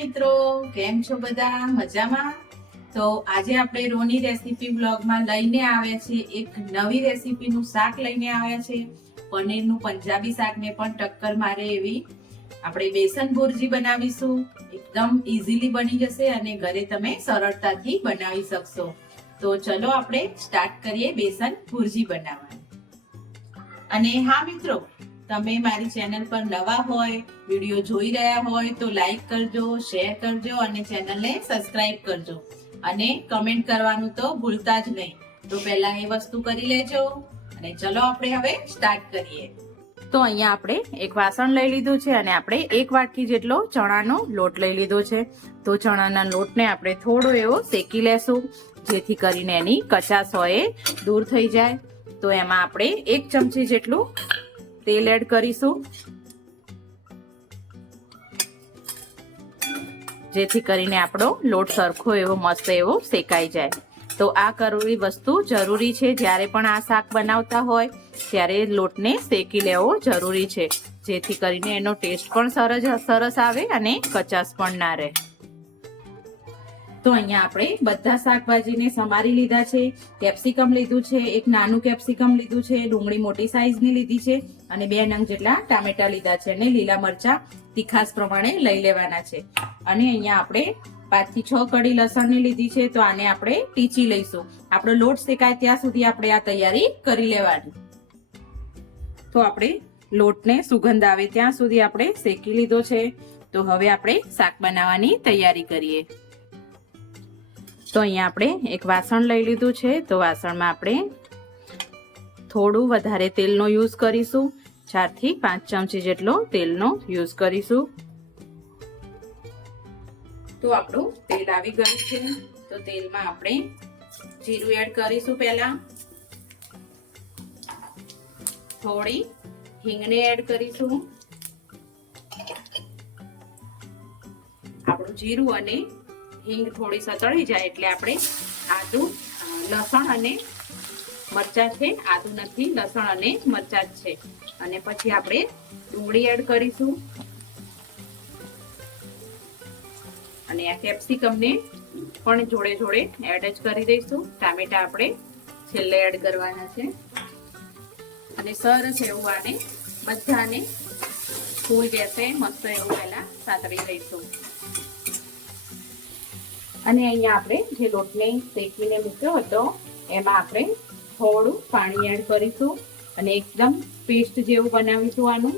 મિત્રો, કેમ છો બધા? મજામાં? તો આજે આપણે રોની રેસીપી બ્લોગમાં લઈને આવ્યા છીએ એક નવી રેસીપીનું શાક લઈને આવ્યા છે. પનીરનું પંજાબી શાકને પણ ટક્કર મારે એવી આપણે બેસન ભુરજી બનાવીશું. એકદમ ઇઝીલી બની જશે અને ઘરે તમે સરળતાથી બનાવી શકશો. તો ચલો આપણે સ્ટાર્ટ કરીએ બેસન ભુરજી બનાવવાનું. અને હા મિત્રો, તમે મારી ચેનલ પર નવા હોય, વિડીયો જોઈ રહ્યા હોય તો લાઈક કરજો, શેર કરજો અને ચેનલને સબસ્ક્રાઇબ કરજો અને કમેન્ટ કરવાનું તો ભૂલતા જ નહીં. તો પહેલા એ વસ્તુ કરી લેજો અને ચલો આપણે હવે સ્ટાર્ટ કરીએ. તો અહીંયા આપણે એક વાસણ લઈ લીધું છે અને આપણે એક વાટકી જેટલો ચણાનો લોટ લઈ લીધો છે. તો ચણાના લોટને આપણે થોડો એવો શેકી લેશું, જેથી કરીને એની કચાશ હોય એ દૂર થઈ જાય. તો એમાં આપણે 1 ચમચી જેટલું તેલ એડ કરીશું, જેથી કરીને આપણો લોટ સરખો એવો મસ્ત એવો શેકાઈ જાય. તો આ કરવી વસ્તુ જરૂરી છે. જ્યારે પણ આ શાક બનાવતા હોય ત્યારે લોટને શેકી લેવો જરૂરી છે, જેથી કરીને એનો ટેસ્ટ પણ સરસ આવે અને કચાશ પણ ના રહે. તો અહીંયા આપણે બધા શાકભાજીને સમારી લીધા છે. કેપ્સિકમ લીધું છે, એક નાનું કેપ્સિકમ લીધું છે, ડુંગળી મોટી સાઈઝની લીધી છે અને 2 નંગ જેટલા ટામેટા લીધા છે અને લીલા મરચા તીખાસ પ્રમાણે લઈ લેવાના છે. અને અહીંયા આપણે 5 થી 6 કડી લસણની લીધી છે. તો આને આપણે ટીચી લઈશું. આપણો લોટ શેકાય ત્યાં સુધી આપણે આ તૈયારી કરી લેવાની. તો આપણે લોટને સુગંધ આવે ત્યાં સુધી આપણે શેકી લીધો છે. તો હવે આપણે શાક બનાવવાની તૈયારી કરીએ. તો અહીંયા આપણે એક વાસણ લઈ લીધું છે. તો વાસણમાં આપણે થોડું વધારે તેલનો યુઝ કરીશું. 4 થી 5 ચમચી જેટલો તેલનો યુઝ કરીશું. તો આપણું તેલ આવી ગયું છે. તો તેલમાં આપણે જીરું એડ કરીશું. પહેલા થોડી હિંગને એડ કરીશું. આપણું જીરું અને હિંગ થોડી સતળી જાય એટલે આપણે આદુ, લસણ અને મરચા છે. આદુ નથી, લસણ અને મરચા જ છે. અને પછી આપણે ડુંગળી એડ કરીશું અને આ કેપ્સિકમને પણ જોડે જોડે એડ જ કરી દઈશું. ટામેટા આપણે છેલ્લે એડ કરવાના છે અને સરસ એવું આને બધાને ફૂલ ગેસે મસ્ત એવું પહેલા સાતળી દઈશું. અને અહીંયા આપણે જે લોટને શેકીને મૂક્યો હતો એમાં આપણે થોડું પાણી એડ કરીશું અને એકદમ પેસ્ટ જેવું બનાવીશું આનું.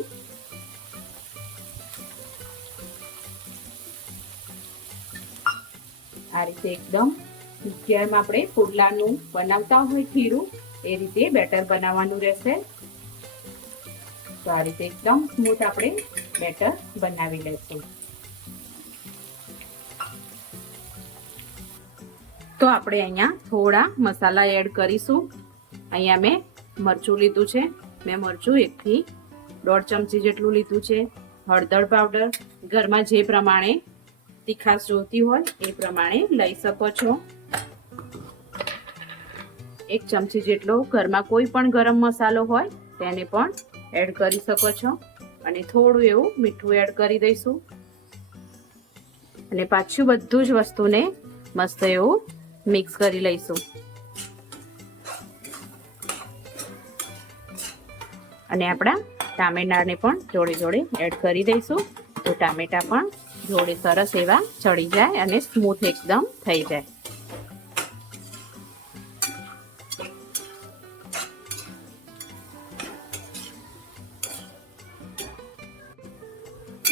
આ રીતે એકદમ જેમ આપણે પુડલાનું બનાવતા હોય ખીરું એ રીતે બેટર બનાવવાનું રહેશે. તો આ રીતે એકદમ સ્મૂથ આપણે બેટર બનાવી લઈશું. તો આપણે અહીંયા થોડા મસાલા એડ કરીશું. અહીંયા મેં મરચું લીધું છે. મેં મરચું 1 થી 1.5 ચમચી જેટલું લીધું છે. હળદર પાવડર ઘરમાં જે પ્રમાણે તીખાશ જોતી હોય એ પ્રમાણે લઈ શકો છો. 1 ચમચી જેટલો ઘરમાં કોઈ પણ ગરમ મસાલો હોય તેને પણ એડ કરી શકો છો. અને થોડું એવું મીઠું એડ કરી દઈશું અને પાછું બધું જ વસ્તુને મસ્ત એવું મિક્સ કરી લઈશું. અને આપણા ટામેટાને પણ જોડે જોડે એડ કરી દઈશું. તો ટામેટા પણ જોડે સરસ એવા ચડી જાય અને સ્મૂથ એકદમ થઈ જાય.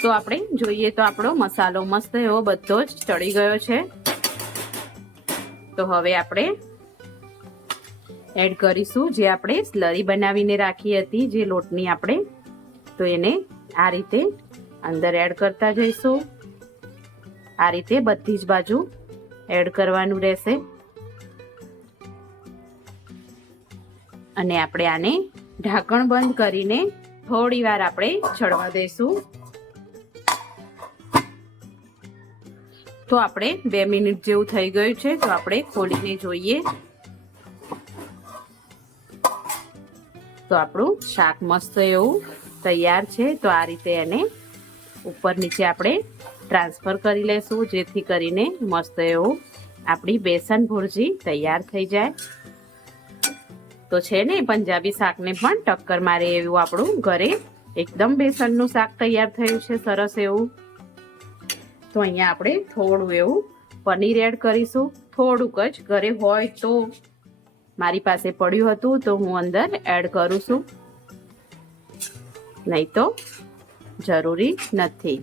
તો આપણે જોઈએ તો આપણો મસાલો મસ્ત એવો બધો જ ચડી ગયો છે. તો હવે આપણે એડ કરીશું જે આપણે સ્લરી બનાવીને રાખી હતી જે લોટની આપણે. તો એને આ રીતે અંદર એડ કરતા જઈશું. આ રીતે બધી જ બાજુ એડ કરવાનું રહેશે અને આપણે આને ઢાંકણ બંધ કરીને થોડી વાર આપણે ચડવા દઈશું. તો આપણે 2 મિનિટ જેવું થઈ ગયું છે. તો આપણે ખોલીને જોઈએ તો આપણું શાક મસ્ત એવું તૈયાર છે. તો આ રીતે એને ઉપર નીચે આપણે ટ્રાન્સફર કરી લેશું, જેથી કરીને મસ્ત એવું આપણી બેસન ભુરજી તૈયાર થઈ જાય. તો છે ને પંજાબી શાકને પણ ટક્કર મારે એવું આપણું ઘરે એકદમ બેસનનું શાક તૈયાર થયું છે, સરસ એવું. તો અહીંયા આપણે થોડું એવું પનીર એડ કરીશું, થોડુંક જ, ઘરે હોય તો. મારી પાસે પડ્યું હતું તો હું અંદર એડ કરું છું, નહીં તો જરૂરી નથી.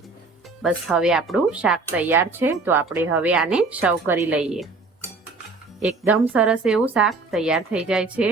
બસ હવે આપણું શાક તૈયાર છે, તો આપણે હવે આને સર્વ કરી લઈએ. એકદમ સરસ એવું શાક તૈયાર થઈ જાય છે.